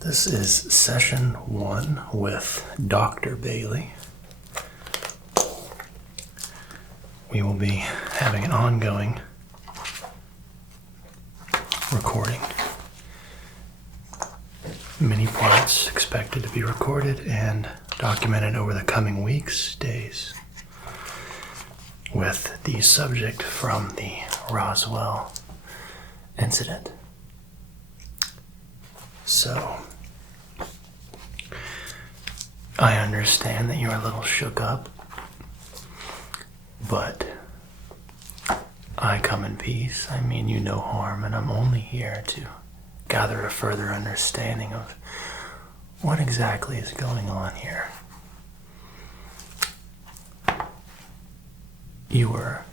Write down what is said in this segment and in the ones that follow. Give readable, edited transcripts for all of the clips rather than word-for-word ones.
This is session 1 with Dr. Bailey. We will be having an ongoing recording. Many parts expected to be recorded and documented over the coming weeks, days, with the subject from the Roswell incident. So, I understand that you're a little shook up, but I come in peace. I mean you no harm, and I'm only here to gather a further understanding of what exactly is going on here. You were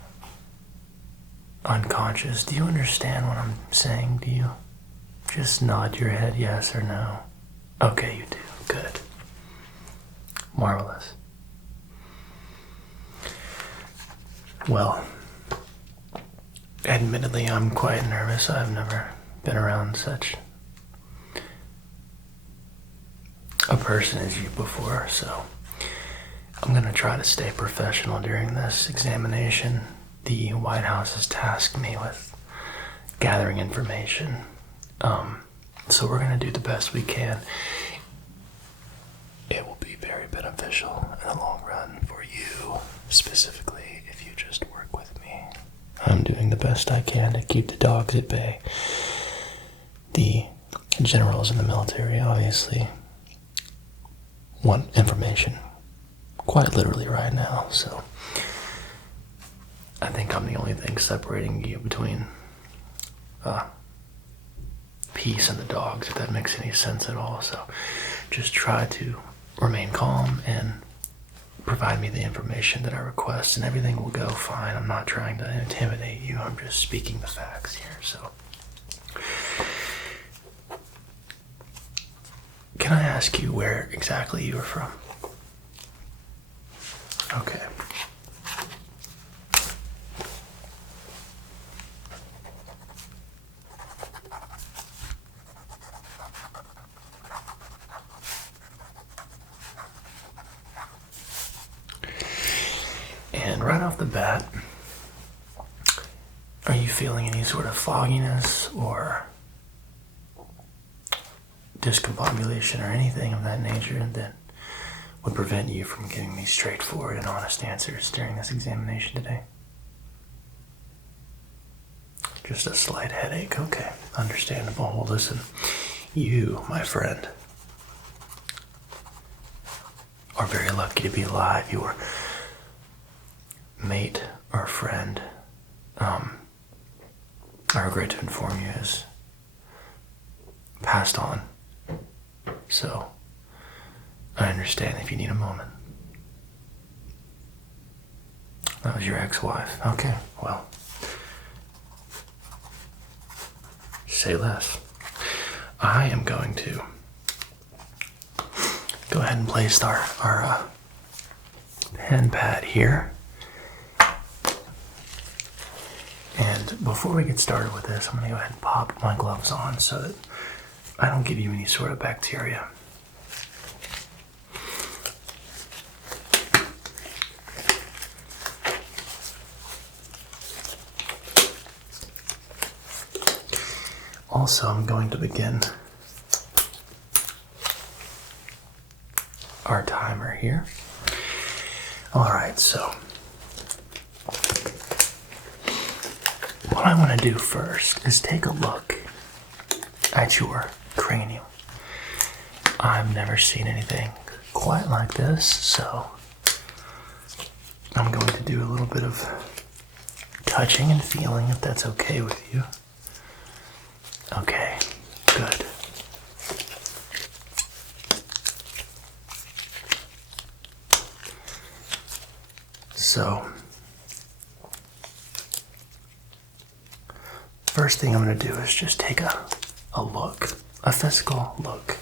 unconscious. Do you understand what I'm saying? Do you? Just nod your head yes or no. Okay, you do. Good. Marvelous. Well, admittedly, I'm quite nervous. I've never been around such a person as you before, so I'm going to try to stay professional during this examination. The White House has tasked me with gathering information. So we're going to do the best we can. It will be very beneficial in the long run for you, specifically if you just work with me. I'm doing the best I can to keep the dogs at bay. The generals in the military obviously want information quite literally right now, so I think I'm the only thing separating you between peace and the dogs, if that makes any sense at all. So just try to remain calm and provide me the information that I request, and everything will go fine. I'm not trying to intimidate you. I'm just speaking the facts here. So can I ask you where exactly you are from? Okay. And right off the bat, are you feeling any sort of fogginess or discombobulation or anything of that nature that would prevent you from giving me straightforward and honest answers during this examination today? Just a slight headache. Okay, understandable. Well, listen, you, my friend, are very lucky to be alive. Your mate or friend, I regret to inform you, has passed on. So, I understand if you need a moment. That was your ex-wife. Okay, well, say less. I am going to go ahead and place our pen pad here. And before we get started with this, I'm going to go ahead and pop my gloves on so that I don't give you any sort of bacteria. Also, I'm going to begin our timer here. Alright, so what I want to do first is take a look at your cranium. I've never seen anything quite like this, so I'm going to do a little bit of touching and feeling, if that's okay with you. Okay, good. So, first thing I'm going to do is just take a look, a physical look.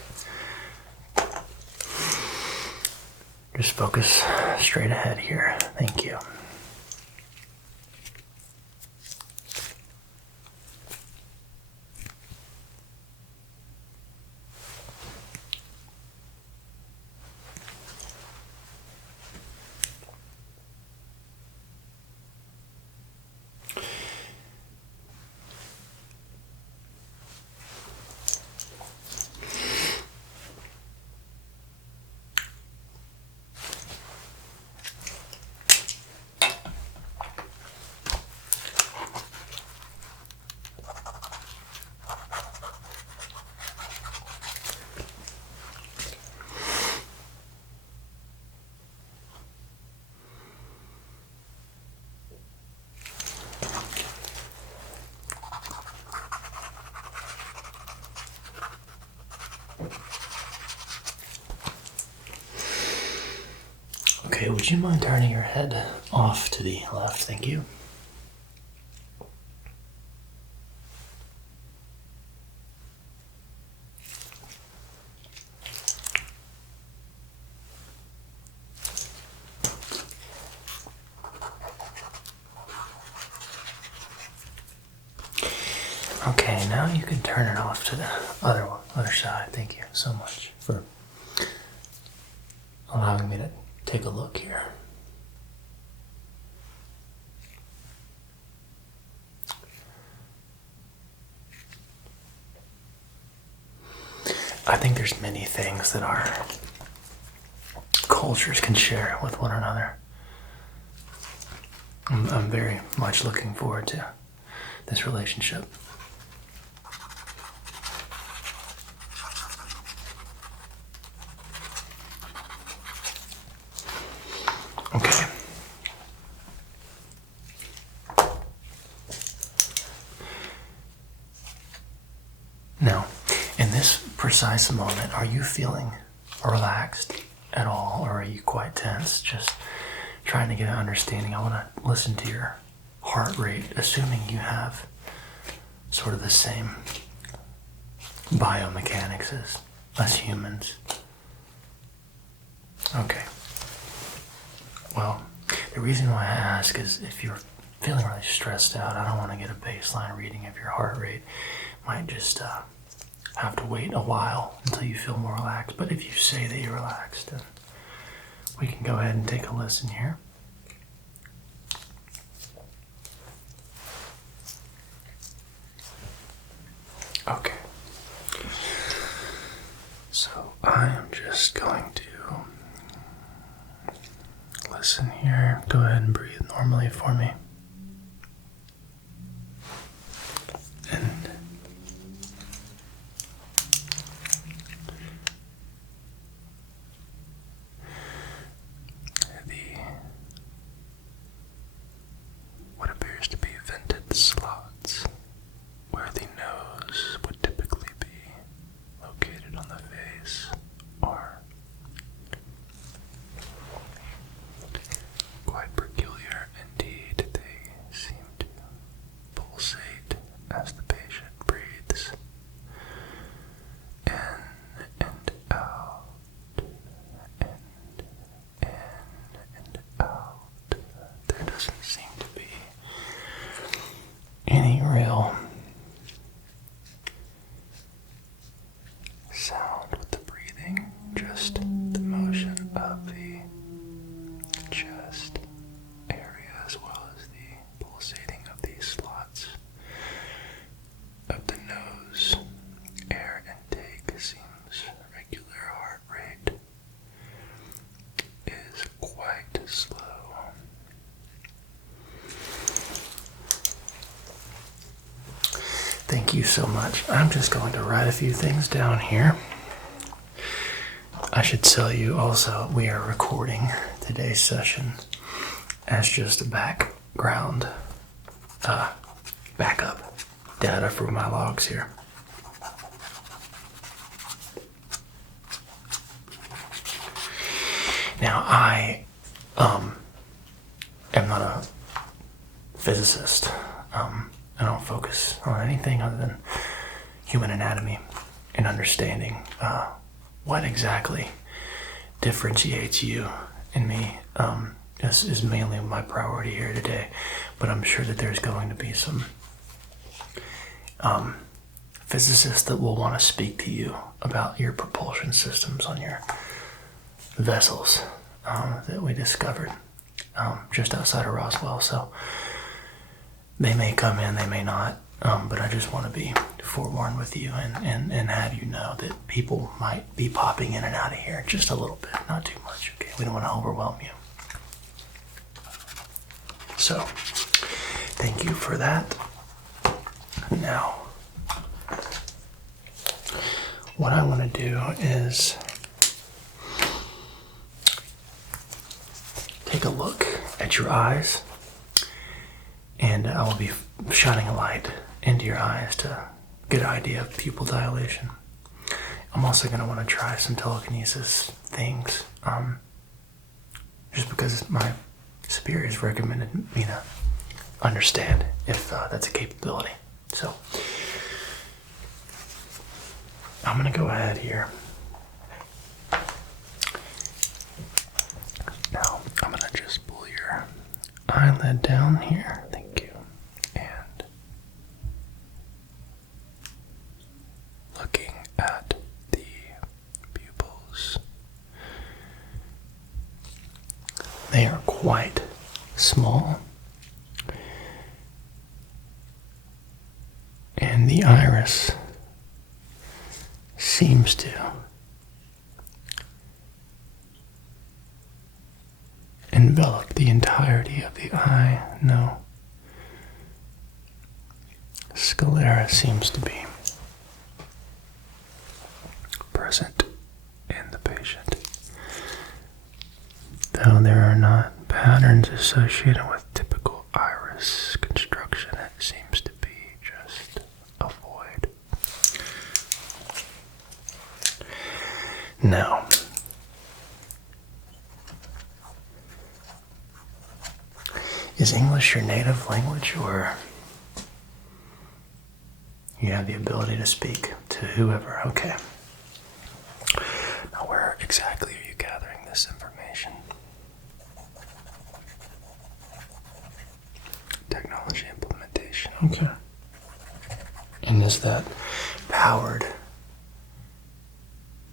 Just focus straight ahead here. Thank you. Okay, would you mind turning your head off to the left? Thank you. Okay, now you can turn it off to the other side. Thank you so much for allowing me to take a look here. I think there's many things that our cultures can share with one another. I'm very much looking forward to this relationship. Okay. Now, in this precise moment, are you feeling relaxed at all, or are you quite tense? Just trying to get an understanding. I want to listen to your heart rate, assuming you have sort of the same biomechanics as us humans. Okay. Well, the reason why I ask is if you're feeling really stressed out, I don't want to get a baseline reading of your heart rate. Might just have to wait a while until you feel more relaxed. But if you say that you're relaxed, then we can go ahead and take a listen here. Okay. So I am just going to listen here. Go ahead and breathe normally for me. And what appears to be vented slots where the nose would typically be located on the face are quite peculiar indeed. They seem to pulsate as the patient breathes in and out, in and out. There doesn't seem to be any real sound with the breathing, just the motion of the chest area as well as the pulsating of these slots of the nose. Air intake seems regular. Heart rate is quite slow. Thank you so much. I'm just going to write a few things down here. I should tell you also, we are recording today's session as just a background, backup data for my logs here. Now, I am not a physicist. I don't focus on anything other than human anatomy and understanding what exactly differentiates you and me. This is mainly my priority here today, but I'm sure that there's going to be some physicists that will want to speak to you about your propulsion systems on your vessels that we discovered just outside of Roswell. So they may come in, they may not, but I just want to be forewarned with you and have you know that people might be popping in and out of here just a little bit, not too much, okay? We don't want to overwhelm you. So, thank you for that. Now, what I want to do is take a look at your eyes, and I will be shining a light into your eyes to get an idea of pupil dilation. I'm also going to want to try some telekinesis things just because my superiors recommended me to understand if that's a capability. So I'm going to go ahead here. Now I'm going to just pull your eyelid down here. Thank you. And looking at the pupils, they are quite small, and the iris seems to envelop the entirety of the eye. No sclera seems to be present in the patient, though there are not patterns associated with typical iris construction. It seems to be just a void. Now, is English your native language, or you have the ability to speak to whoever? Okay. Now, where exactly are you gathering this information? Technology implementation. Okay. And is that powered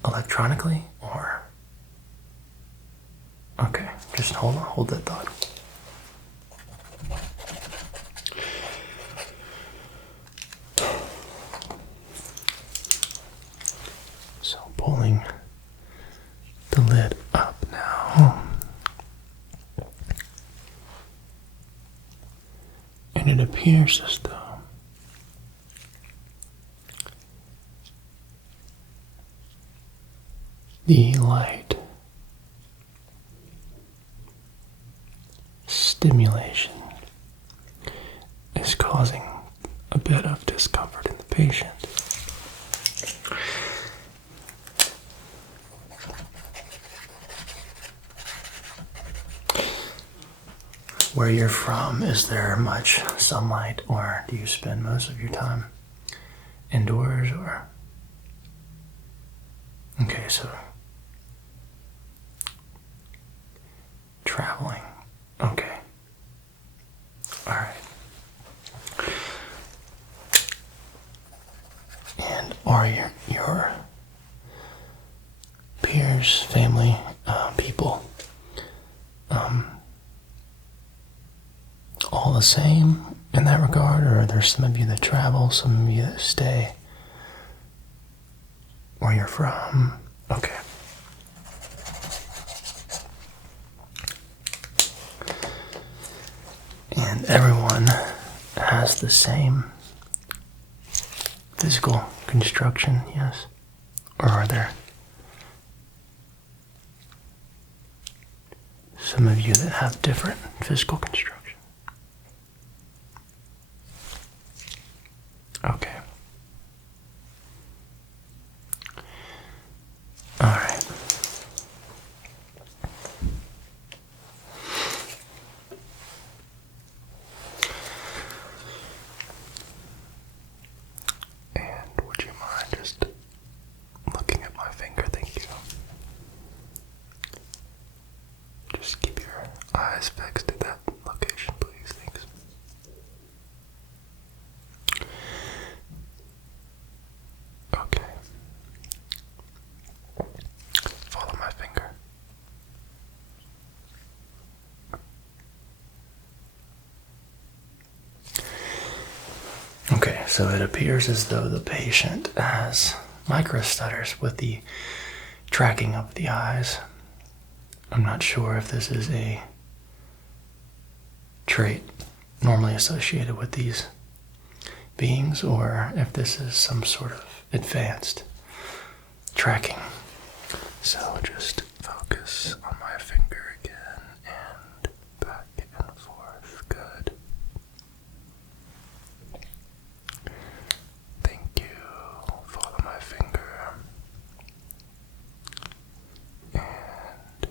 electronically, or? Okay, just hold that thought. So pulling the lid up now, and it appears as though the light stimulation is causing a bit of discomfort in the patient. Where you're from, is there much sunlight, or do you spend most of your time indoors, or? Okay, so traveling. Okay. All right. And are your peers, family, people, all the same in that regard, or are there some of you that travel, some of you that stay where you're from? Okay. And everyone has the same physical construction, yes? Or are there some of you that have different physical construction? Okay. All right. And would you mind just looking at my finger? Thank you. Just keep your eyes fixed at that location, please. Thanks. Okay. Follow my finger. Okay, so it appears as though the patient has microstutters with the tracking of the eyes. I'm not sure if this is a trait normally associated with these beings, or if this is some sort of advanced tracking. So just focus on my finger again and back and forth. Good. Thank you. Follow my finger. And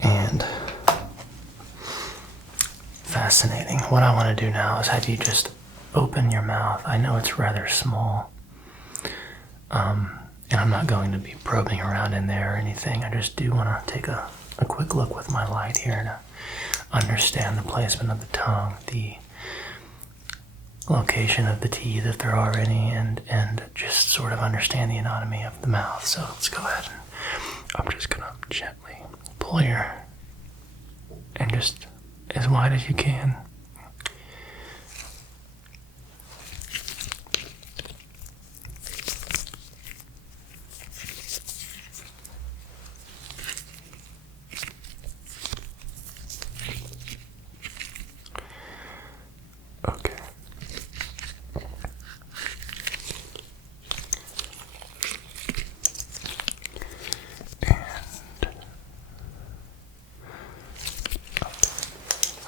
And fascinating. What I want to do now is have you just open your mouth. I know it's rather small. And I'm not going to be probing around in there or anything. I just do want to take a quick look with my light here to understand the placement of the tongue, the location of the teeth, if there are any, and just sort of understand the anatomy of the mouth. So let's go ahead and I'm just going to gently pull your, and just as wide as you can. Okay.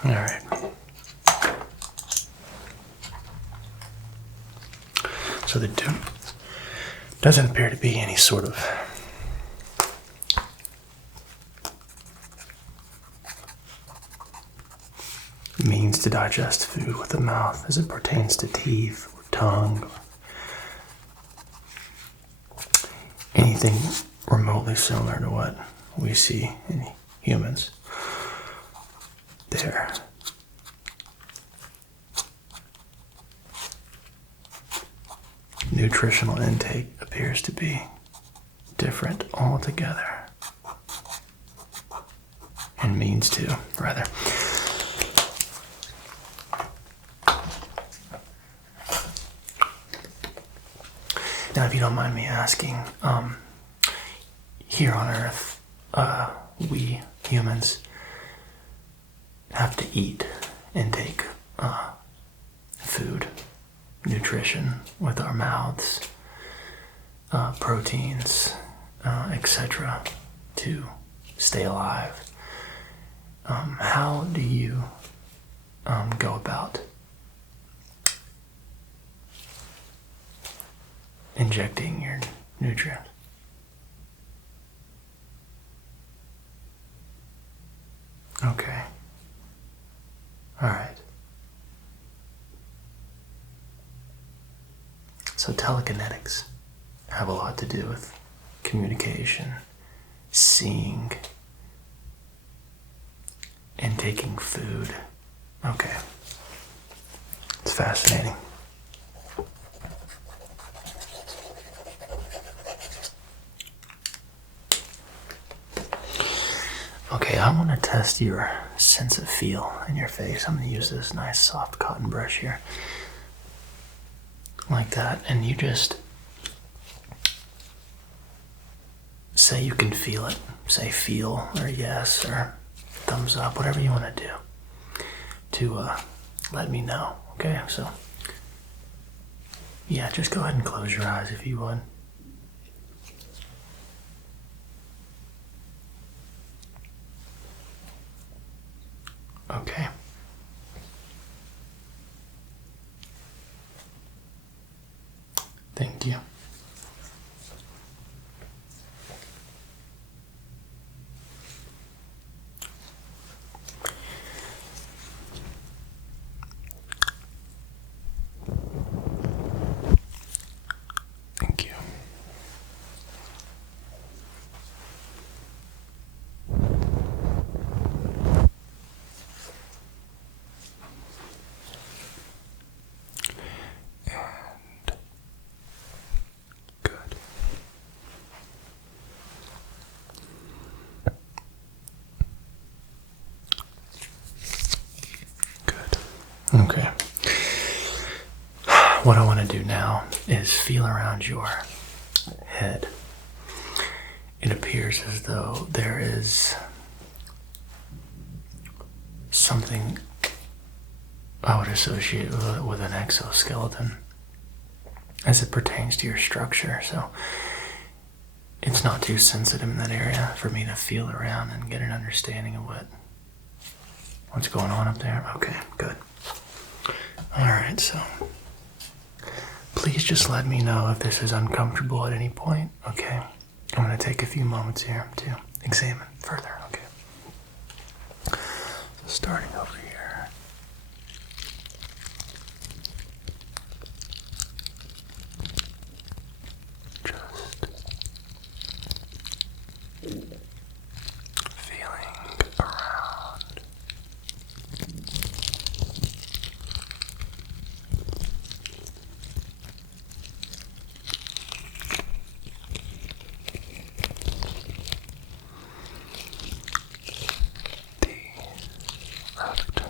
All right. So there doesn't appear to be any sort of means to digest food with the mouth as it pertains to teeth or tongue or anything remotely similar to what we see in humans. There. Nutritional intake appears to be different altogether. And means to, rather. Now, if you don't mind me asking, here on Earth, we humans have to eat and take food, nutrition with our mouths, proteins, etc. to stay alive. How do you go about injecting your nutrients? Okay. All right. So telekinetics have a lot to do with communication, seeing, and taking food. Okay. It's fascinating. Okay, I want to test your sense of feel in your face. I'm going to use this nice soft cotton brush here. Like that. And you just say you can feel it. Say feel or yes or thumbs up, whatever you want to do to let me know. Okay, so yeah, just go ahead and close your eyes if you would. Okay. Thank you. Thank you. Okay. What I want to do now is feel around your head. It appears as though there is something I would associate with an exoskeleton as it pertains to your structure. So it's not too sensitive in that area for me to feel around and get an understanding of what's going on up there. Okay, good. All right, so please just let me know if this is uncomfortable at any point, okay? I'm going to take a few moments here to examine further, okay? starting over here. Just feeling around. The left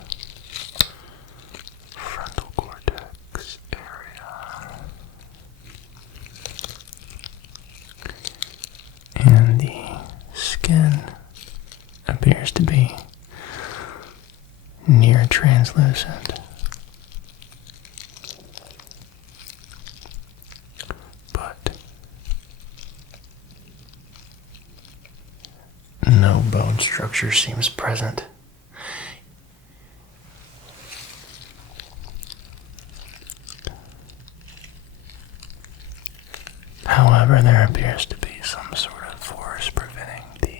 frontal cortex area. And the skin appears to be near translucent. But no bone structure seems present. However, there appears to be some sort of force preventing the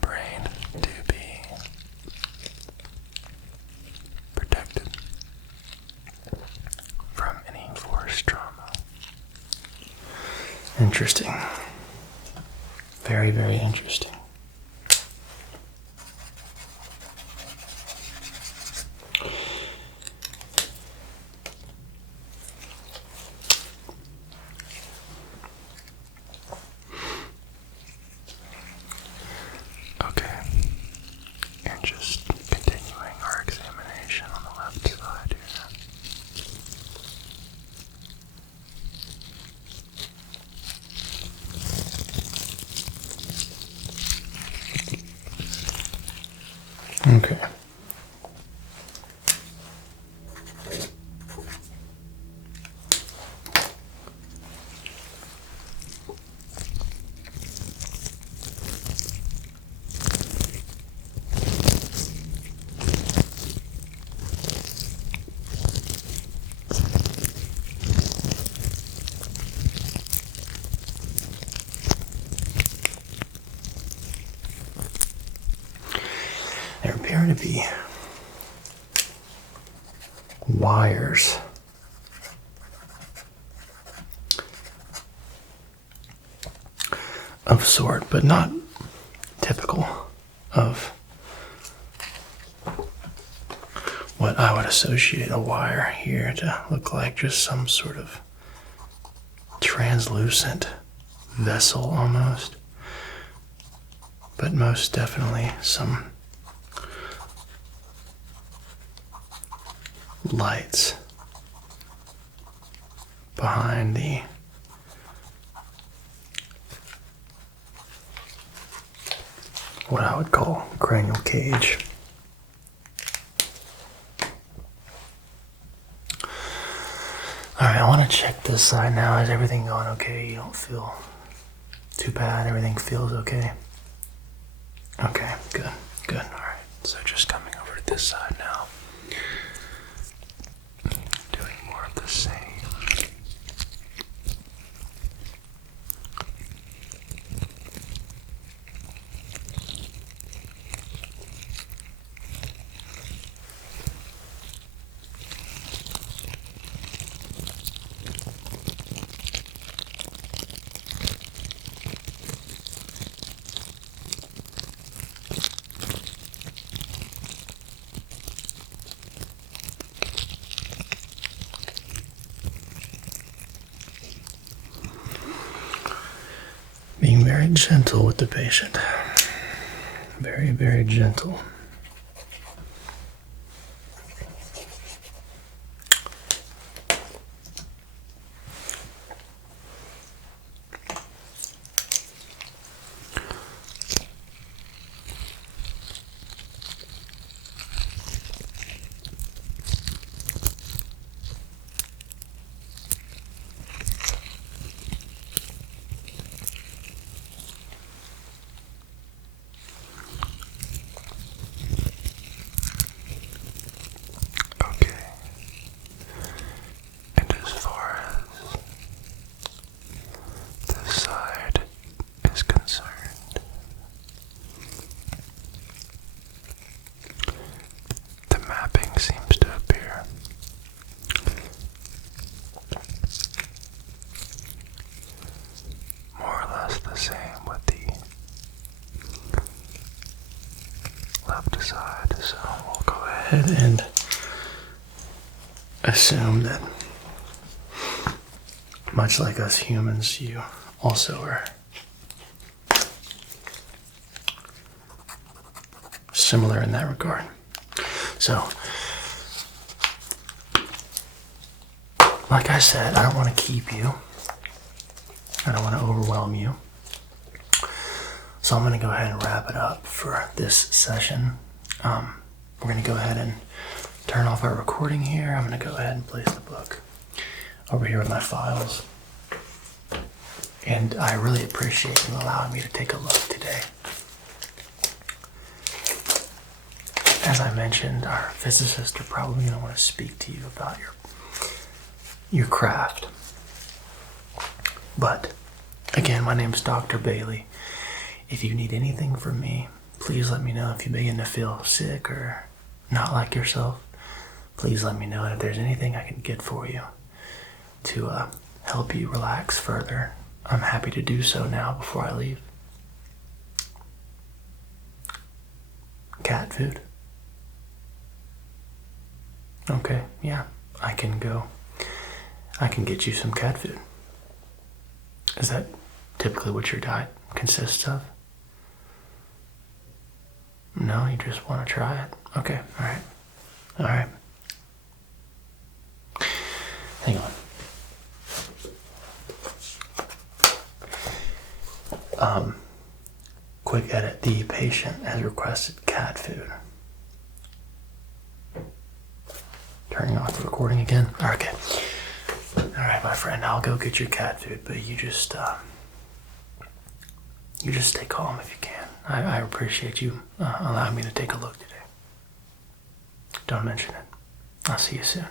brain to be protected from any force trauma. Interesting. Very, very interesting. Okay, and just continuing our examination on the left side here. Okay. There appear to be wires of sort, but not typical of what I would associate a wire here to look like. Just some sort of translucent vessel almost, but most definitely some lights behind the what I would call cranial cage. Alright, I want to check this side now. Is everything going okay? You don't feel too bad? Everything feels okay? Okay, good, good. Alright, so just coming over to this side now. Doing more of the same. Being very gentle with the patient. Very, very gentle. side. So we'll go ahead and assume that, much like us humans, you also are similar in that regard. So, like I said, I don't want to keep you. I don't want to overwhelm you. So I'm going to go ahead and wrap it up for this session. We're going to go ahead and turn off our recording here. I'm going to go ahead and place the book over here with my files. And I really appreciate you allowing me to take a look today. As I mentioned, our physicists are probably going to want to speak to you about your craft. But again, my name is Dr. Bailey. If you need anything from me, please let me know. If you begin to feel sick or not like yourself, please let me know. And if there's anything I can get for you to help you relax further, I'm happy to do so now before I leave. Cat food? Okay, yeah, I can get you some cat food. Is that typically what your diet consists of? No, you just want to try it? Okay, alright. Hang on. Quick edit. The patient has requested cat food. Turning off the recording again. Okay. Alright, my friend, I'll go get your cat food, but you just stay calm if you can. I appreciate you allowing me to take a look today. Don't mention it. I'll see you soon.